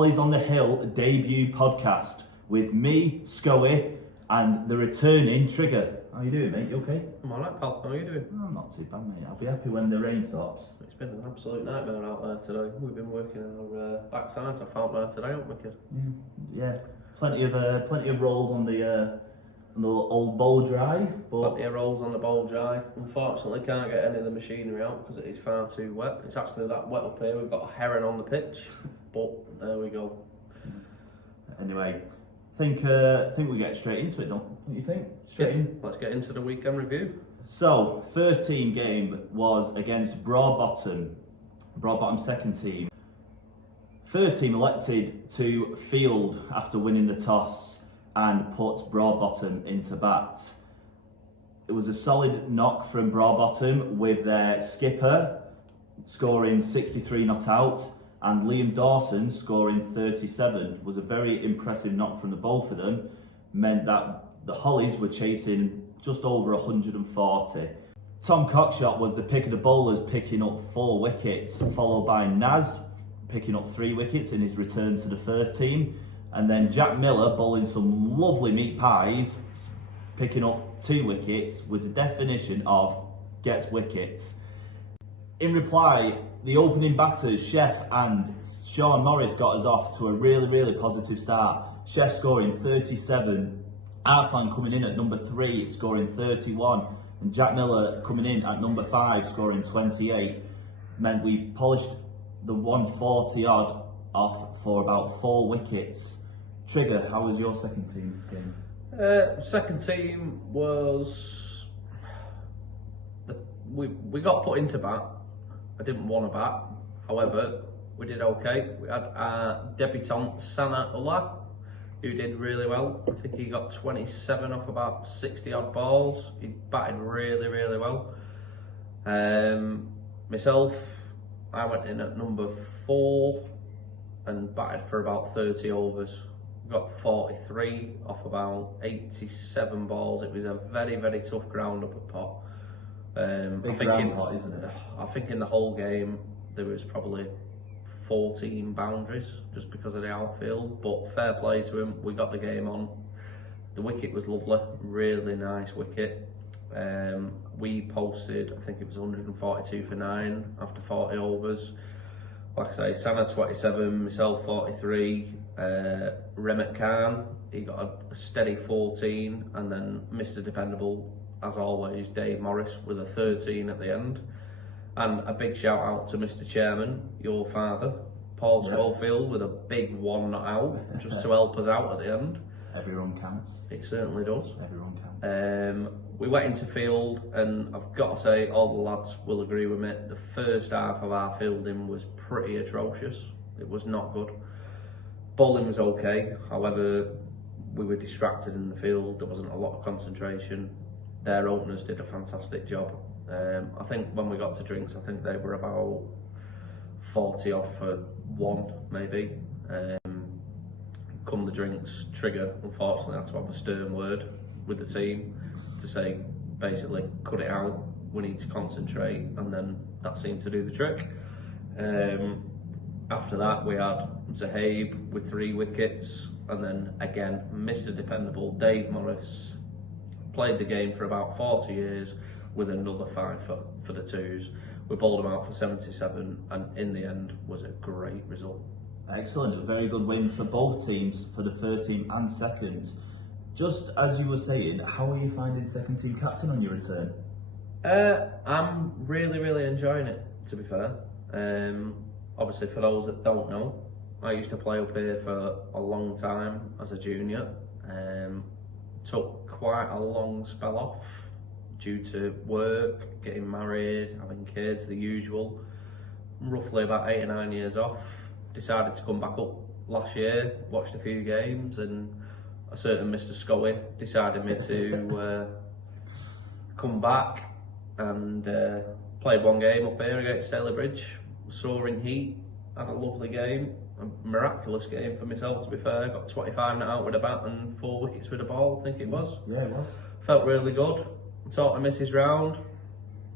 Hollies on the Hill debut podcast with me, Schoey, and the returning Trigger. How you doing, mate? You okay? I'm alright, pal. How are you doing? Oh, I'm not too bad, mate. I'll be happy when the rain stops. It's been an absolute nightmare out there today. We've been working our backsides. I found there today, haven't we, kid? Yeah. Plenty of rolls on the old bowl dry, but Plenty of rolls on the bowl dry. Unfortunately, can't get any of the machinery out because it is far too wet. It's actually that wet up here. We've got a heron on the pitch, but there we go. Anyway, think we get straight into it, don't you think? Straight in. Let's get into the weekend review. So, first team game was against Broadbottom second team. First team elected to field after winning the toss and put Broadbottom into bat. It was a solid knock from Broadbottom with their skipper scoring 63 not out and Liam Dawson scoring 37. It was a very impressive knock from the both of them. Meant that the Hollies were chasing just over 140. Tom Cockshott was the pick of the bowlers, picking up 4 wickets, followed by Naz picking up 3 wickets in his return to the first team, and then Jack Miller bowling some lovely meat pies, picking up 2 wickets with the definition of gets wickets. In reply, the opening batters, Chef and Sean Morris, got us off to a really positive start. Chef scoring 37, Arslan coming in at number 3 scoring 31, and Jack Miller coming in at number 5 scoring 28. Meant we polished the 140 odd off for about 4 wickets. Trigger, how was your second team game? Second team was we got put into bat. I didn't want to bat. However, we did okay. We had our debutant Sana Ullah, who did really well. I think he got 27 off about 60 odd balls. He batted really well. Myself, I went in at number 4 and batted for about 30 overs. Got 43 off about 87 balls. It was a very tough ground up at pot. Big ground pot, isn't it? I think in the whole game there was probably 14 boundaries just because of the outfield, but fair play to him, we got the game on. The wicket was lovely, really nice wicket. We posted, I think it was 142 for 9 after 40 overs. Like I say, Sana 27, myself 43, Remet Khan, he got a steady 14, and then Mr. Dependable, as always, Dave Morris with a 13 at the end. And a big shout out to Mr. Chairman, your father, Paul Schofield, with a big 1 not out, just to help us out at the end. Everyone counts. It certainly does. Everyone counts. We went into field, and I've got to say, all the lads will agree with me, the first half of our fielding was pretty atrocious. It was not good. Bowling was okay, however, we were distracted in the field, there wasn't a lot of concentration. Their openers did a fantastic job. I think when we got to drinks, I think they were about 40 off for 1, maybe. Come the drinks, Trigger, unfortunately, had to have a stern word with the team to say, basically, cut it out, we need to concentrate, and then that seemed to do the trick. After that, we had Zahaib with 3 wickets, and then again, Mr. Dependable, Dave Morris, played the game for about 40 years with another 5 for the 2s. We bowled them out for 77, and in the end was a great result. Excellent, a very good win for both teams, for the first team and second. Just as you were saying, how are you finding second team captain on your return? I'm really enjoying it, to be fair. Obviously, for those that don't know, I used to play up here for a long time as a junior. Took quite a long spell off due to work, getting married, having kids, the usual. Roughly about 8 or 9 years off. Decided to come back up last year, watched a few games, and a certain Mr. Schoey decided me to come back and played 1 game up here against Staley Bridge. Soaring heat, had a lovely game, a miraculous game for myself, to be fair. Got 25 not out with a bat and 4 wickets with a ball, I think it was. Yeah, it was. Felt really good. Talked to Mrs. round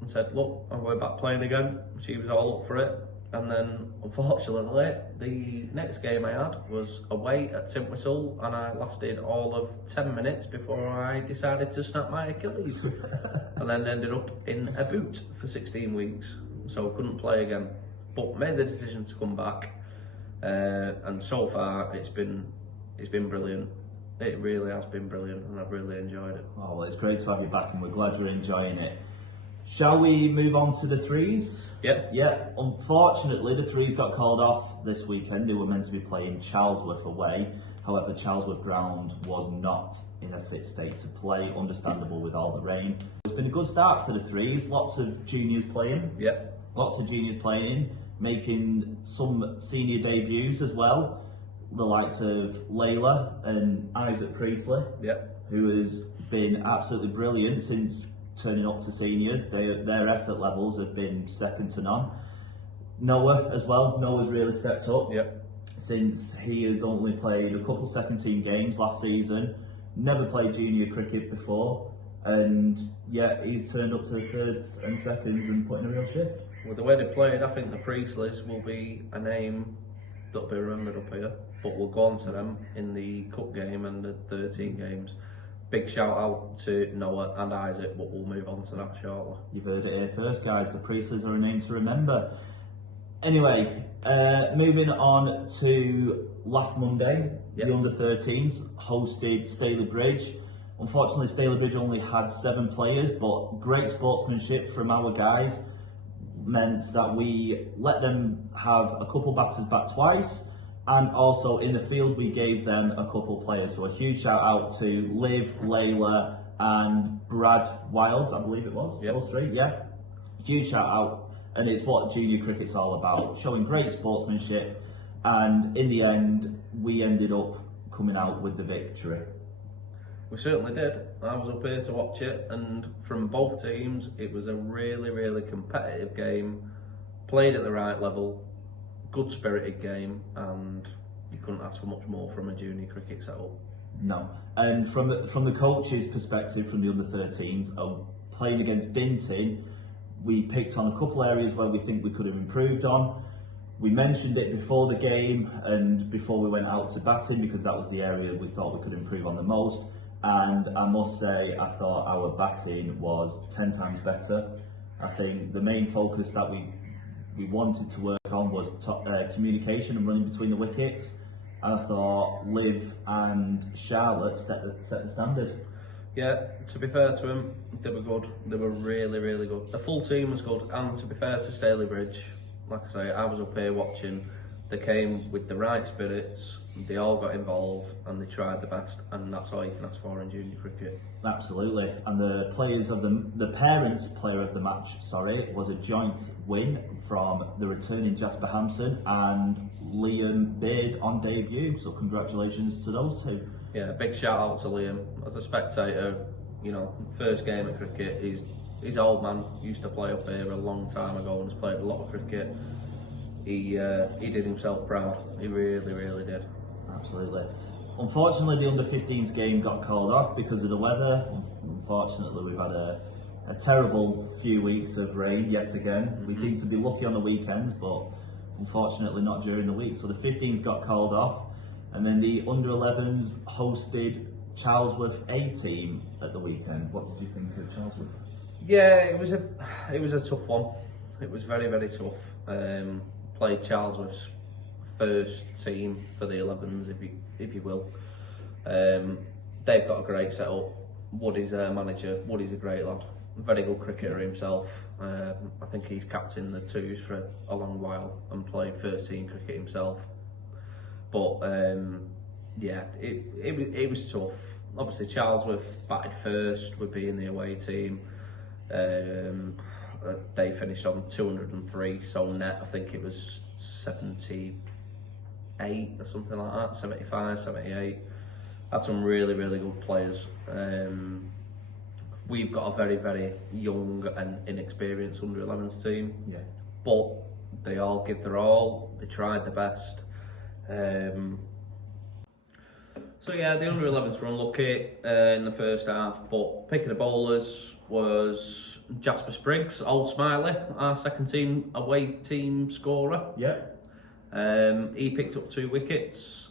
and said, look, I'm going back playing again. She was all up for it. And then, unfortunately, the next game I had was away at Tintwistle, and I lasted all of 10 minutes before I decided to snap my Achilles. And then ended up in a boot for 16 weeks, so couldn't play again. But made the decision to come back, and so far it's been brilliant. It really has been brilliant, and I've really enjoyed it. Oh, well, it's great to have you back, and we're glad you're enjoying it. Shall we move on to the threes? Yep. Yeah, unfortunately the threes got called off this weekend. They were meant to be playing Charlesworth away. However, Charlesworth ground was not in a fit state to play, understandable with all the rain. It's been a good start for the threes, lots of juniors playing. Yep. Lots of juniors playing, making some senior debuts as well. The likes of Layla and Isaac Priestley, Yep. who has been absolutely brilliant since turning up to seniors. Their effort levels have been second to none. Noah as well. Noah's really stepped up. Yep. Since he has only played a couple second team games last season, never played junior cricket before, and yet he's turned up to the thirds and seconds and put in a real shift. With the way they played, I think the Priestleys will be a name that'll be remembered up here, but we'll go on to them in the cup game and the 13 games. Big shout out to Noah and Isaac, but we'll move on to that shortly. You've heard it here first, guys. The Priestleys are a name to remember. Anyway, moving on to last Monday, Yep. the under-13s hosted Staley Bridge. Unfortunately, Staley Bridge only had 7 players, but great sportsmanship from our guys meant that we let them have a couple batters back twice, and also in the field we gave them a couple players. So a huge shout out to Liv, Layla and Brad Wilds, I believe it was. Yep. Those 3, yeah. Huge shout out, and it's what junior cricket's all about, showing great sportsmanship, and in the end we ended up coming out with the victory. We certainly did. I was up here to watch it, and from both teams it was a really, really competitive game, played at the right level, good spirited game, and you couldn't ask for much more from a junior cricket setup. No, and from the coach's perspective, from the under-13s, playing against Dinton, we picked on a couple areas where we think we could have improved on. We mentioned it before the game and before we went out to batting, because that was the area we thought we could improve on the most. And I must say, I thought our batting was 10 times better. I think the main focus that we wanted to work on was communication and running between the wickets. And I thought Liv and Charlotte set the standard. Yeah, to be fair to them, they were good. They were really, really good. The full team was good, and to be fair to Staley Bridge, like I say, I was up here watching. They came with the right spirits, they all got involved, and they tried the best, and that's all you can ask for in junior cricket. Absolutely, and the parents player of the match, was a joint win from the returning Jasper Hampson and Liam Beard on debut. So congratulations to those 2. Yeah, big shout out to Liam. As a spectator, you know, first game of cricket, he's old man, used to play up here a long time ago and has played a lot of cricket. He did himself proud. He really, really did. Absolutely. Unfortunately, the under-15s game got called off because of the weather. Unfortunately, we've had a terrible few weeks of rain yet again. We seem to be lucky on the weekends, but unfortunately not during the week. So the 15s got called off, and then the under-11s hosted Charlesworth A team at the weekend. What did you think of Charlesworth? Yeah, it was a tough one. It was very, very tough. Played Charlesworth's first team for the 11s, if you will. They've got a great setup. Woody's their manager. Woody's a great lad, very good cricketer himself. I think he's captained the 2s for a long while and played first team cricket himself. But yeah, it was tough. Obviously, Charlesworth batted first, would be in the away team. They finished on 203, so net I think it was 78 or something like that, 75, 78. Had some really, really good players. We've got a very, very young and inexperienced under-11s team, Yeah. but they all give their all, they tried their best. So yeah, the under 11s were unlucky in the first half, but pick of the bowlers was Jasper Spriggs, Old Smiley, our second team away team scorer. Yep. He picked up 2 wickets.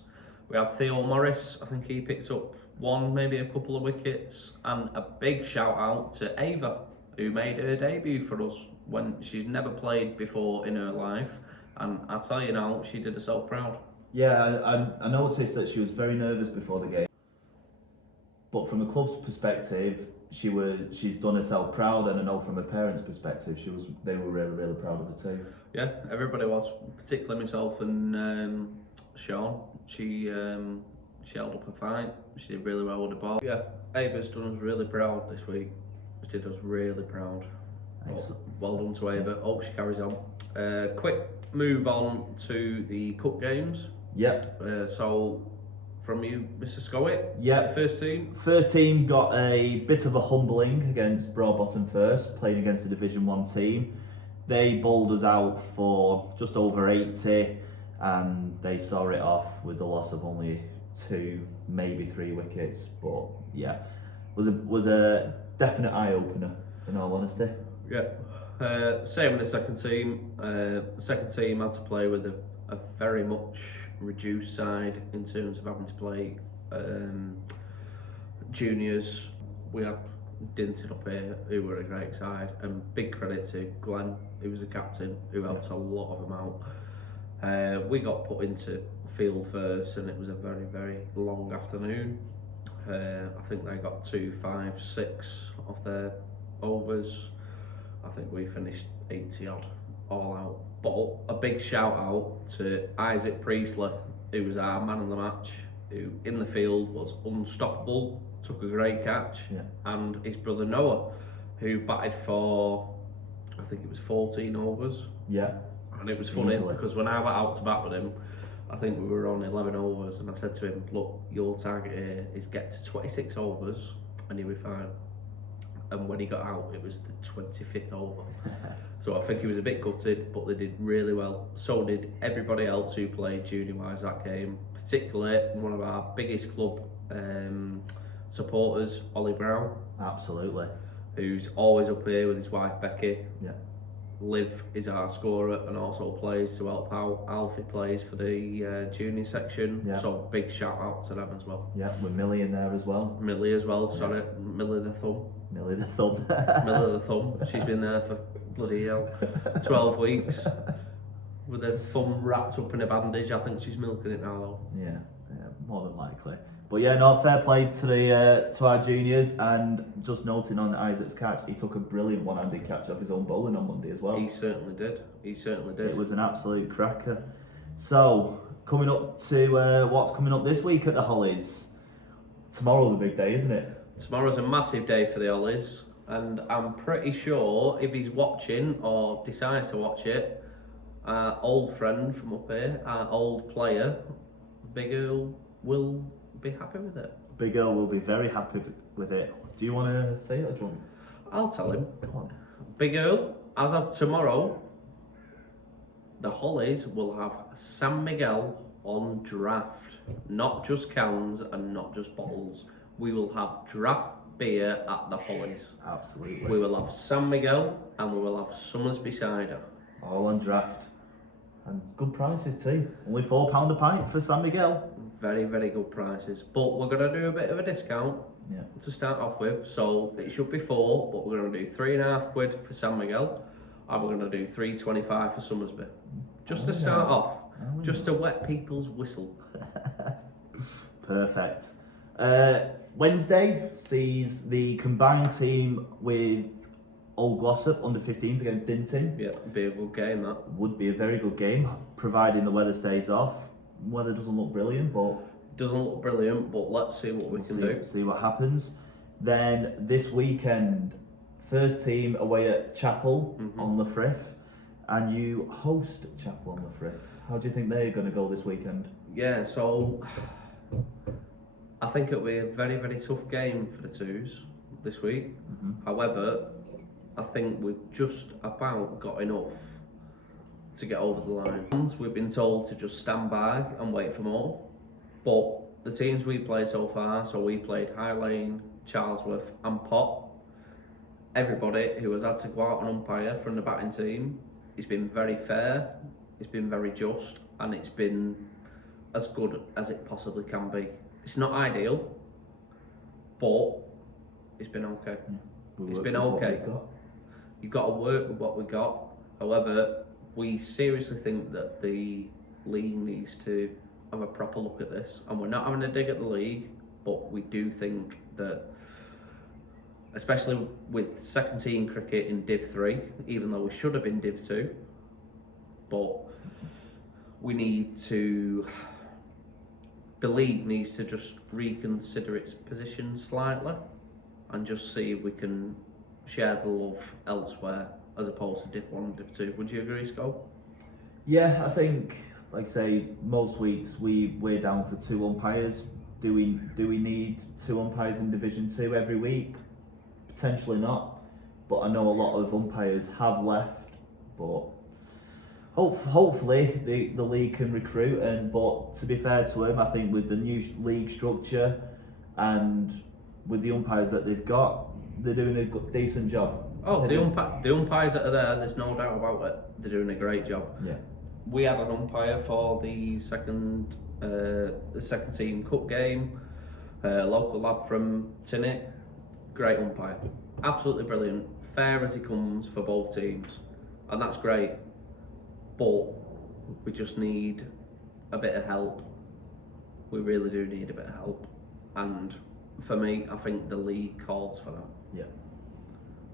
We had Theo Morris, I think he picked up 1, maybe a couple of wickets, and a big shout out to Ava, who made her debut for us when she's never played before in her life, and I tell you now, she did herself proud. Yeah, I noticed that she was very nervous before the game, but from the club's perspective, she's done herself proud, and I know from her parents' perspective, they were really proud of her too. Yeah, everybody was, particularly myself and Sean. She held up a fight. She did really well with the ball. Yeah, Ava's done us really proud this week. She did us really proud. Well done to Ava. Hope she carries on. Quick move on to the cup games. Yep. So, from you, Mr. Schoey. Yep. First team. First team got a bit of a humbling against Broadbottom first, playing against a Division 1 team. They bowled us out for just over 80, and they saw it off with the loss of only 2, maybe 3 wickets. But yeah, was a definite eye opener in all honesty. Yeah. Same with the second team. The second team had to play with a very much reduced side in terms of having to play juniors. We had Dinton up here, who were a great side, and big credit to Glenn, who was the captain, who helped a lot of them out. We got put into field first, and it was a very long afternoon. I think they got 2, 5, 6 off their overs. I think we finished 80 odd all out. But a big shout out to Isaac Priestley, who was our man of the match, who in the field was unstoppable, took a great catch, and his brother Noah, who batted for, I think it was 14 overs. Yeah. And it was funny because when I went out to bat with him, I think we were on 11 overs, and I said to him, look, your target here is get to 26 overs and you'll be fine. And when he got out, it was the 25th over. So I think he was a bit gutted, but they did really well. So did everybody else who played junior-wise that game, particularly one of our biggest club supporters, Ollie Brown. Absolutely. Who's always up here with his wife Becky. Yeah. Liv is our scorer and also plays to help out. Alfie plays for the junior section, so big shout out to them as well. Yeah, with Millie in there as well. Millie as well, sorry, Millie the Thumb. Millie the Thumb. Millie the Thumb, she's been there for bloody hell, 12 weeks. With her thumb wrapped up in a bandage, I think she's milking it now though. Yeah, more than likely. But yeah, no, fair play to our juniors, and just noting on Isaac's catch, he took a brilliant one-handed catch off his own bowling on Monday as well. He certainly did. It was an absolute cracker. So, coming up to what's coming up this week at the Hollies. Tomorrow's a big day, isn't it? Tomorrow's a massive day for the Hollies, and I'm pretty sure if he's watching or decides to watch it, our old friend from up here, our old player, Big Earl, will be happy with it. Big Earl will be very happy with it. Do you want to say it or do you want? I'll tell him. Come on. Big Earl, as of tomorrow, the Hollies will have San Miguel on draft. Not just cans and not just bottles. We will have draft beer at the Hollies. Absolutely. We will have San Miguel and we will have Summersby cider. All on draft. And good prices too. Only £4 a pint for San Miguel. Very good prices. But we're going to do a bit of a discount to start off with. So it should be 4, but we're going to do £3.50 for San Miguel. And we're going to do £3.25 for Summersby. Just to start off. Just to wet people's whistle. Perfect. Wednesday sees the combined team with Old Glossop under 15s against Dinton. Yeah, be a good game that. Would be a very good game, providing the weather stays off. Weather doesn't look brilliant, but let's see what we can do. See what happens. Then this weekend, first team away at Chapel on the Frith, and you host Chapel on the Frith. How do you think they're going to go this weekend? Yeah, so I think it'll be a very tough game for the twos this week. However, I think we've just about got enough to get over the line. We've been told to just stand by and wait for more, but the teams we played so far, so we played High Lane, Charlesworth and Pot. Everybody who has had to go out and umpire from the batting team, it's been very fair, it's been very just, and it's been as good as it possibly can be. It's not ideal, but it's been okay. It's been okay. You've got to work with what we got. However, we seriously think that the league needs to have a proper look at this, and we're not having a dig at the league, but we do think that, especially with second team cricket in Div 3, even though we should have been Div 2, but we need to, the league needs to just reconsider its position slightly and just see if we can share the love elsewhere as opposed to Div 1 and Div 2. Would you agree, Sko? Yeah, I think, like I say, most weeks we're down for 2 umpires. Do we need 2 umpires in Division 2 every week? Potentially not, but I know a lot of umpires have left. But hopefully the league can recruit. But to be fair to him, I think with the new league structure and with the umpires that they've got, they're doing a decent job. Oh, the umpires that are there, there's no doubt about it. They're doing a great job. Yeah. We had an umpire for the second team cup game, local lad from Tinnitt. Great umpire, absolutely brilliant, fair as he comes for both teams, and that's great. But we just need a bit of help. We really do need a bit of help, and for me, I think the league calls for that. Yeah.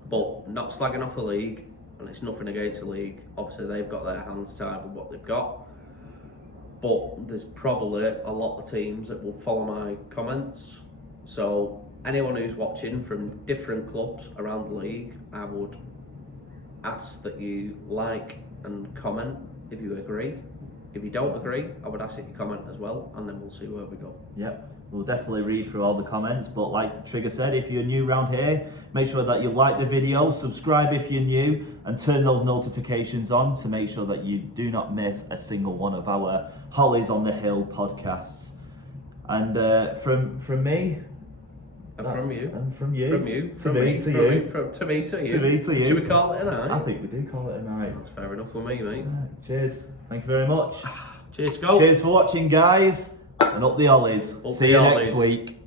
But not slagging off the league, and it's nothing against the league. Obviously, they've got their hands tied with what they've got. But there's probably a lot of teams that will follow my comments. So anyone who's watching from different clubs around the league, I would ask that you like and comment if you agree. If you don't agree, I would ask that you comment as well, and then we'll see where we go. Yep, we'll definitely read through all the comments, but like Trigger said, if you're new around here, make sure that you like the video, subscribe if you're new, and turn those notifications on to make sure that you do not miss a single one of our Hollies on the Hill podcasts. And from me, and from you. And from you. From you. To me to you. To me to you. To me to you. Should we call it a night? I think we do call it a night. That's fair enough with me, mate. Cheers. Thank you very much. Cheers, go. Cheers for watching, guys. And up the Hollies. See you next week.